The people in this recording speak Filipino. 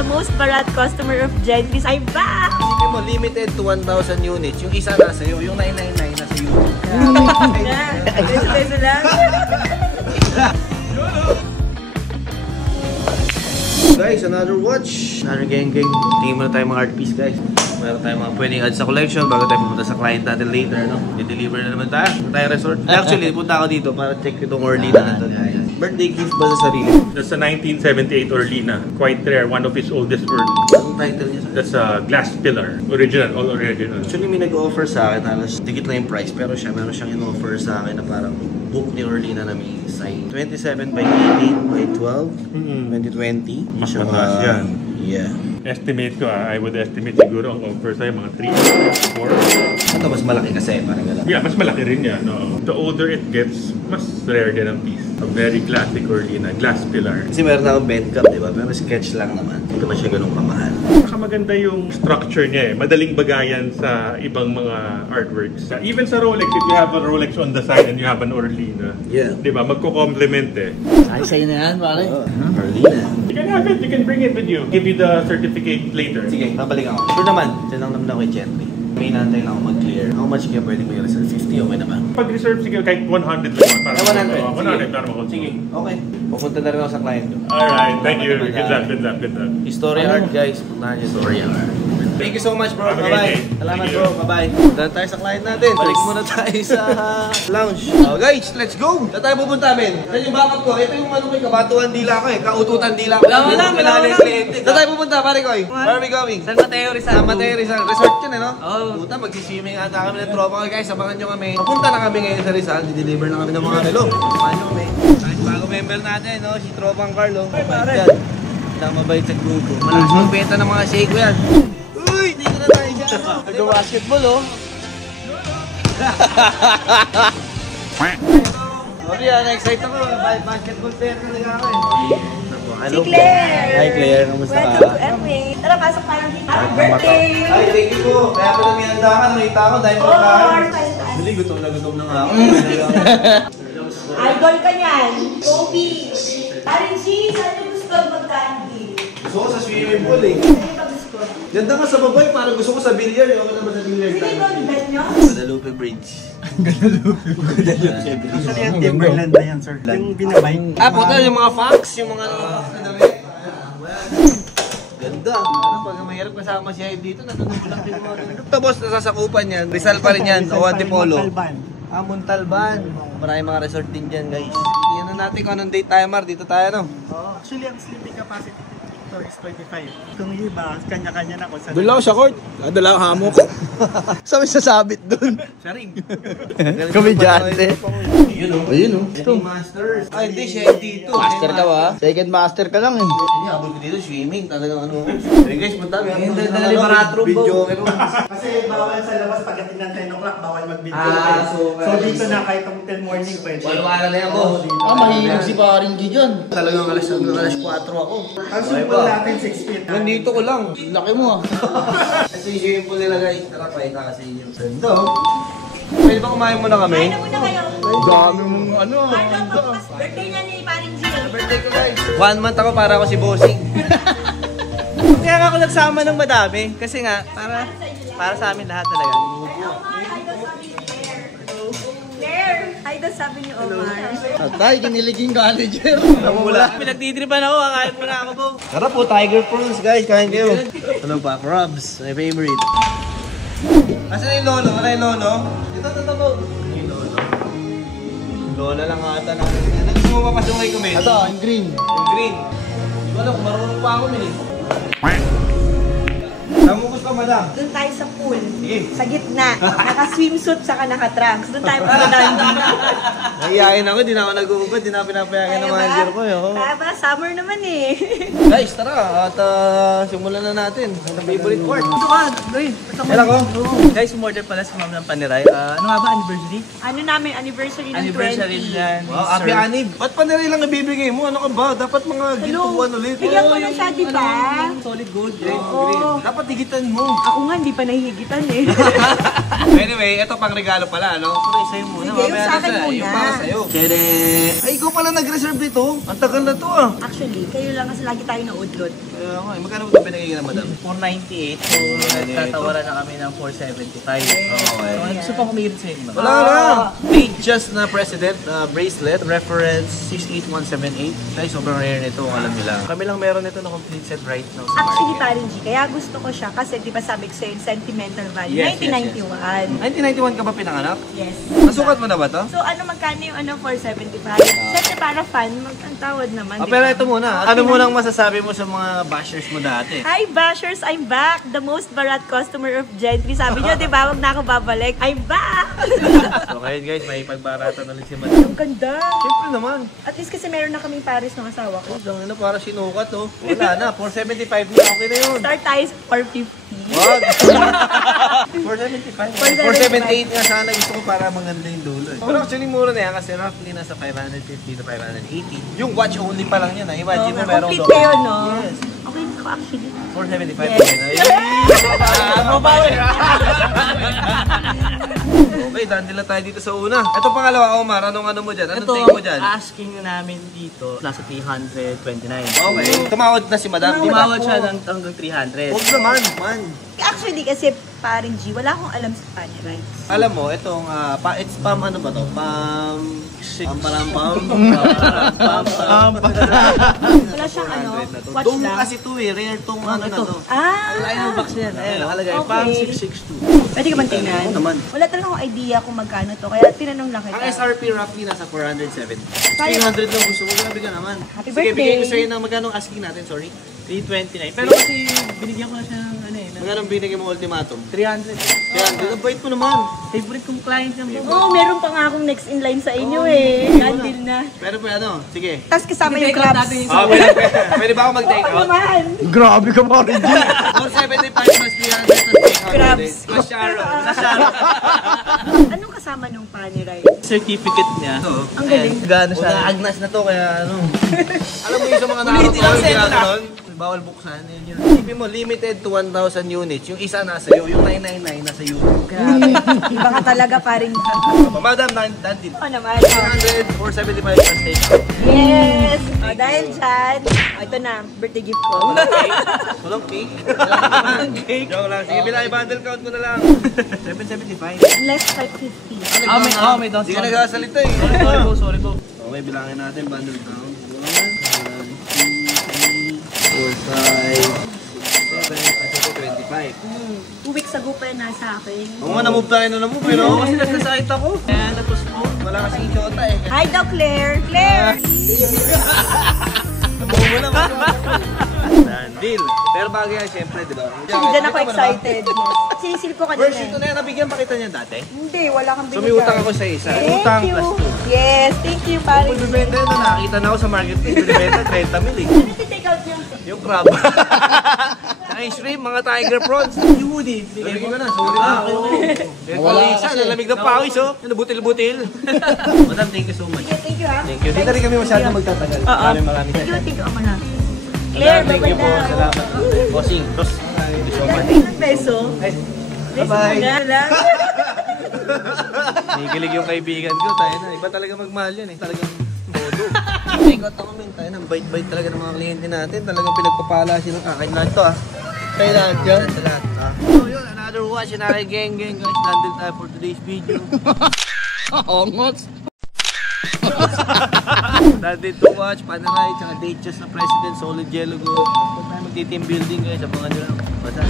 the most barat customer of Genfis ay back! Isipin mo, limited to 1,000 units. Yung isa nasa iyo, yung 999 nasa iyo. Peso lang. Guys, another watch. Another gang. Tingin muna tayo mga art piece, guys. Meron tayong mga pwedeng add sa collection bago tayo pumunta sa client natin later, no? I-deliver na naman tayo. Punta tayo resort. Actually, punta ako dito para check itong Orlina nito. Birthday gift ba sa sarili? That's a 1978 Orlina. Quite rare. One of his oldest works. Anong title niya? That's a glass pillar. Original. All original. Actually, may nag-offer sa akin. Halos dikit lang yung price. Pero meron siyang in-offer sa akin na parang book ni Orlina na may size. 27 by 18 by 12. 2020. Mas mataas yan. Yeah. Estimate ko, I would estimate siguro ang offer sa'yo mga 3 4. Ito mas malaki kasi. Parang gano'n. Yeah, mas malaki rin yan. No? The older it gets, mas rare din ang piece. A very classic Orlina. Glass pillar. Kasi meron akong bed cup, di ba? Pero sketch lang naman. Hindi naman siya ganun kamahal. Saka maganda yung structure niya eh. Madaling bagayan sa ibang mga artworks. Even sa Rolex, if you have a Rolex on the side and you have an Orlina, Yeah. di ba? Magko-complement eh. Ay, sa'yo na yan, pare. Orlina. You can have it. You can bring it with you. Give you the certificate later. Sige, babalik ako. Sure naman. Tinang naman ako kay Gentry. May inaantay lang ako mag-clear. How much kaya pwede ko i-reserve? 50, okay naman. Pag-reserve, sige, kahit 100 lang. Para 100. 100 para makot. Sige, okay. Pupunta na rin ako sa client ko. Alright, thank you. Good luck. History art, guys. Puntahan niyo History art. Thank you so much, bro. Have a Bye-bye. great day. Salamat, Thank bro. you. Bye-bye. Punta tayo sa client natin. Balik muna tayo sa lounge. Oh, guys, let's go. Saan tayo pupunta, men? Saan yung backup ko? Ito yung ano ko, kabatuan dila ko eh. Kaututan dila ko. Wala. Saan tayo pupunta, pare ko eh? Where are we going? San Mateo Rizal. San Mateo Rizal. Resort yun eh, no? Oo. Puta, magsiswimming ata kami ng tropa ko, guys. Samahan nyo kami. Papunta na kami ngayon sa Rizal. Di-deliver na kami ng mga relo. Samahan nyo kami. Bago member natin, no? Si Tropang Carlo. Mabait yan. Mabait sa grupo. Malakas magbenta ng mga shake ko yan. Uy! Dito na tayo dyan. Nag-basketball, oh. Sorry, na-excite ako. Basketball player talaga ako eh. Si Claire! Hi, Claire. Kamusta ka? Welcome to MA. Tara, pasok tayo dito. Happy birthday! Ay, thank you po. Kaya pala may handakan. Nakita ko dahil pagkain. Bili, gutom na nga ako. Idol ka niyan. Kobe. Parin si, saan yung gusto mag-candy? Gusto ko sa swimming pool eh. Ano yung gusto? Ganda nga sa babay. Parang gusto ko sa billiard. Ako naman sa billiard. Sige, ito ang bet nyo? Guadalupe Bridge. Actually, yung Timberland na yan, sir. Yung binabay. Puta, yung mga facts, yung mga ganda. Ano, pag mahirap kasama siya dito, natutunan lang din mga ganito. Tapos, nasasakupan yan. Rizal pa rin yan. O, Antipolo. Montalban. Maraming mga resort din dyan, guys. Tingnan na natin kung anong date tayo, Mar. Dito tayo, no? Actually, ang sleeping capacity dito is 25. Kung iba, kanya-kanya na kung saan. Doon lang ako sa court. Doon lang hamok. Sabi sasabit doon. Siya rin. Komedyante. Ayun, o. Ayun, oh. Ito. Masters. Ay, hindi. Siya dito. Master ka ba? Second master ka lang eh. Hindi, habol ko dito, swimming. Talagang ano. Hey guys, punta. May baratro video. Kasi bawal sa labas pagdating ng 10 o'clock, bawal mag-video. so dito na kahit ang 10 morning pwede. Wala na yan, boss. Mahilig si paring G dyan. Talagang alas 4 ako. Ang sumpol natin 6 feet. Nandito ko lang. Laki mo ah. Kasi yung swimming pool nila guys. Tara, pakita kasi yun. Ganda oh. Pwede ba kumain muna kami? Kain na muna kayo. Dami mong ano. Carlo, bukas birthday niya ni Paring G. Birthday ko guys. 1 month ako para ako si Bossing. Kaya nga ako nagsama ng madami. Kasi nga, para sa amin lahat talaga. Claire, hi daw sabi ni Omar. Atay, kiniliging college. Namula. Pinagtitripan ako, kakain muna ako po. Tara po, Tiger Prawns guys, kain kayo. Ano pa? Crabs, my favorite. Asan yung lolo? Wala yung lolo? Ito. Yung lolo. Lola lang ata na. Gusto mo papasungay ko, men? Ito, yung green. Yung green. Hindi ko alam kung marunong pa ako, men. Saan mo gusto, madam? Doon tayo sa pool. Sige. Sa gitna. Naka-swimsuit saka naka-trunks. Doon tayo magdadandi. Nahiyain ako, di na ako nag-uubad, di na pinapayagan ng manager ko. Kaya ba? Summer naman eh. Guys, tara at simulan na natin. Ang favorite part. Ito ka, Doy. Kailan ko? Guys, umorder pala si Ma'am ng Paniray. Ano nga ba anniversary? Ano namin, anniversary ng Anniversary 20. niya ni Wow, happy Sir. anib. Ba't Paniray lang ibibigay mo? Ano ka ba? Dapat mga Hello. gintuan ulit. Bigyan ko na siya, di ba? Solid gold. Oo. Dapat digitan mo. mo. Ako nga, hindi pa nahihigitan eh. Anyway, ito pang regalo pala, no? Pero sa'yo muna. Sige, yung sa akin muna. Yung para sa'yo. Tere! Ay, ikaw pala nag-reserve dito. Ang tagal na to ah. Actually, kayo lang kasi lagi tayo naudlot. Kaya nga, magkano mo ito binigay na, madam? 498. So, nagtatawaran na kami ng 475. Okay. So, gusto pa kumirit sa inyo. Wala lang. Just na president bracelet, reference 68178. Ay, sobrang rare nito, alam nila. Kami lang meron nito na complete set right now sa Actually, market. parang G, kaya gusto ko siya kasi di ba sabi ko sa'yo, sentimental value. Yes, 1991 ka ba pinanganak? Yes. Nasukat mo na ba to? So, magkano yung 475? Siyempre, para fan, ang tawad naman. Ah, di pero ba? ito muna. Ano munang masasabi mo sa mga bashers mo dati? Hi, bashers! I'm back! The most barat customer of Gentry. Sabi nyo, di ba? Wag na ako babalik. I'm back! So ngayon guys, may pagbaratan ulit si madam. Ang ganda! Siyempre naman. At least kasi meron na kaming Paris ng asawa ko. Ang ina para sinukat oh. Wala na, 475 na. Okay na yun. Start tayo sa 450. Wag! 475. 478 nga sana. Gusto ko para maganda yung dulo eh. Pero actually mura na yan kasi roughly nasa 550 to 580. Yung watch only pa lang yun ah. Imagine mo meron Complete kayo, no? Yes. Okay na ko actually. 475 Yes. pa yun. Okay, dandil na tayo dito sa una. Ito pangalawa, Omar. Anong mo dyan? Anong Ito, take mo dyan? asking namin dito, nasa 329. Okay. Tumawad na si madam. Tumawad siya hanggang 300. Huwag naman, man. Actually, kasi parang G, wala akong alam sa Panya Rights. Alam mo, itong, it's pam, ano ba to? Pam... Wala siyang watch Tong lang. kasi to eh, rare tong ano na to. Line ng box yan. Ayun, nakalagay. Okay. Pam 662. Pwede ka bang tingnan? Oo naman. Wala talaga akong idea kung magkano to, kaya tinanong lang Ang kita. SRP roughly nasa 470. Kaya- 300 lang gusto mo, grabe ka naman. Happy Sige, bigay ko birthday. sa'yo ng magkano asking natin, sorry. 329. Pero kasi binigyan ko na siya ng Magkano binigay mo ultimatum? 300. 300, ang bait mo naman. Favorite kong client yung Oo, meron pa nga akong next in line sa inyo eh. Gandil na. Pero ano, sige. Tapos kasama yung Take out crabs. natin yung Ah, pwede ba ako mag-take Oo out? naman. Grabe ka pa rin, G. 475 plus 300 plus take out. Crabs. Mas Sharon. Anong kasama nung Panya Rights? certificate niya. Ang galing. Gano siya. Wala, agnas na to, kaya ano. Alam mo yung sa mga Ulitin lang sa'yo na. bawal buksan. Yun. Isipin mo, limited to 1,000 units. Yung isa nasa iyo, yung 999 nasa YouTube. Grabe. Iba ka talaga paring ka. Madam, dandin. Oo naman. 300, 475 plus take out. Yes! O, dahil dyan, ito na, birthday gift ko. Walang cake. Walang cake. Joke lang. Sige, bilay, bundle count ko na lang. 775. Less 550. May down. Hindi ka nagsasalita eh. Sorry po. Okay, bilangin natin bundle count. 1, 2, 3, 4, 5, 6, 7, 8, 25. 2 weeks ago pa yan nasa akin. Oo nga, na-move tayo na na-move. Pero kasi nagkasakit ako. Kaya na-postpone. Wala kasing isyota eh. Hi daw, Claire! Claire! Nabuo mo lang. Deal. Pero bagay yan, syempre, di ba? Actually, dyan ako excited. Sinisil ko kanina. First, ito na yan. Nabigyan pa kita niya dati. Hindi, wala kang binigay. Sumiutang ako sa isa. Thank Utang you. plus 2. Yes, thank you, pare. Kung bibenta yun, nakakita na ako sa marketplace. Bibenta 30 mil eh. Ano take out niya? Yung crab. Saka yung shrimp, mga tiger prawns. Yung hoodie. Bigay ko na, sorry na. Wala isa, nalamig ng pawis oh. Yung butil-butil. Madam, thank you so much. Thank you, ha? Thank you. Di na rin kami masyadong magtatagal. Maraming Thank you, Ama na. Claire, Thank bye-bye you po. na. Salamat. Bossing. Tos. Thank you so much. Ilang peso? Bye-bye. Lang. Nagigilig yung kaibigan ko. Tayo na. Iba talaga magmahal yan eh. Talagang todo. Take out ako min. Tayo na. Bite-bite talaga ng mga kliyente natin. Talagang pinagpapala sila. Kakain na ito ah. Tayo lahat dyan. Sa lahat ah. So yun. Another watch. Another gang guys. Landed tayo for today's video. Almost. Landed to watch. Panaray. Tsaka date just na president. Solid yellow gold. Magti-team building guys. Abangan nyo lang. Basta.